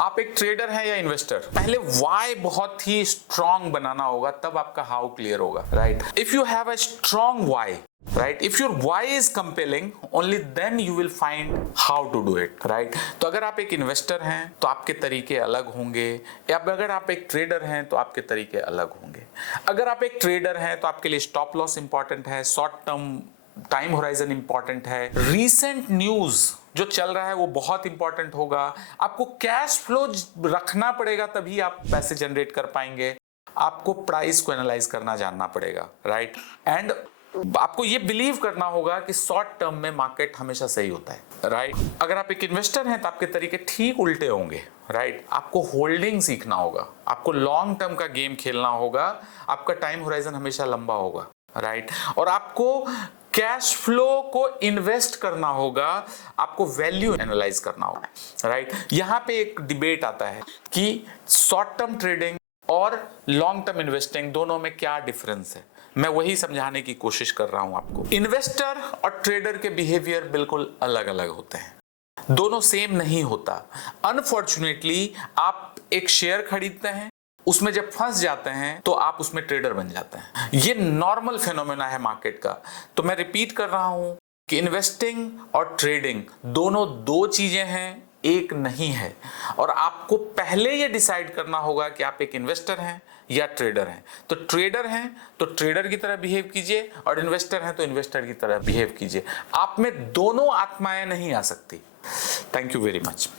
आप एक ट्रेडर हैं या इन्वेस्टर, पहले व्हाई बहुत ही स्ट्रांग बनाना होगा, तब आपका हाउ क्लियर होगा, right? If you have a strong why, right, if your why is compelling, only then you will find how to do it, right? तो अगर आप एक इन्वेस्टर हैं तो आपके तरीके अलग होंगे, या अगर आप एक ट्रेडर हैं तो आपके तरीके अलग होंगे। अगर आप एक ट्रेडर हैं तो आपके लिए स्टॉप लॉस इंपॉर्टेंट है, short term time horizon important है, रीसेंट न्यूज जो चल रहा है वो बहुत इंपॉर्टेंट होगा, आपको कैश फ्लो रखना पड़ेगा तभी आप पैसे जनरेट कर पाएंगे, आपको प्राइस को एनालाइज करना जानना पड़ेगा, राइट? एंड आपको ये बिलीव करना होगा कि शॉर्ट टर्म में मार्केट हमेशा सही होता है, राइट? अगर आप एक इन्वेस्टर हैं तो आपके तरीके ठीक उल्टे होंगे, राइट? आपको होल्डिंग सीखना होगा, आपको लॉन्ग टर्म का गेम खेलना होगा, आपका टाइम होराइजन हमेशा लंबा होगा, राइट? और आपको कैश फ्लो को इन्वेस्ट करना होगा, आपको वैल्यू एनालाइज करना होगा, राइट? यहां पे एक डिबेट आता है कि शॉर्ट टर्म ट्रेडिंग और लॉन्ग टर्म इन्वेस्टिंग दोनों में क्या डिफरेंस है। मैं वही समझाने की कोशिश कर रहा हूं आपको। इन्वेस्टर और ट्रेडर के बिहेवियर बिल्कुल अलग अलग होते हैं, दोनों सेम नहीं होता। अनफॉर्चुनेटली आप एक शेयर खरीदते हैं, उसमें जब फंस जाते हैं तो आप उसमें ट्रेडर बन जाते हैं। ये नॉर्मल फेनोमेना है मार्केट का। तो मैं रिपीट कर रहा हूं कि इन्वेस्टिंग और ट्रेडिंग दोनों दो चीजें हैं, एक नहीं है। और आपको पहले ये डिसाइड करना होगा कि आप एक इन्वेस्टर हैं या ट्रेडर हैं। तो ट्रेडर हैं तो ट्रेडर की तरह बिहेव कीजिए, और इन्वेस्टर हैं तो इन्वेस्टर की तरह बिहेव कीजिए। आप में दोनों आत्माएं नहीं आ सकती। Thank you very much.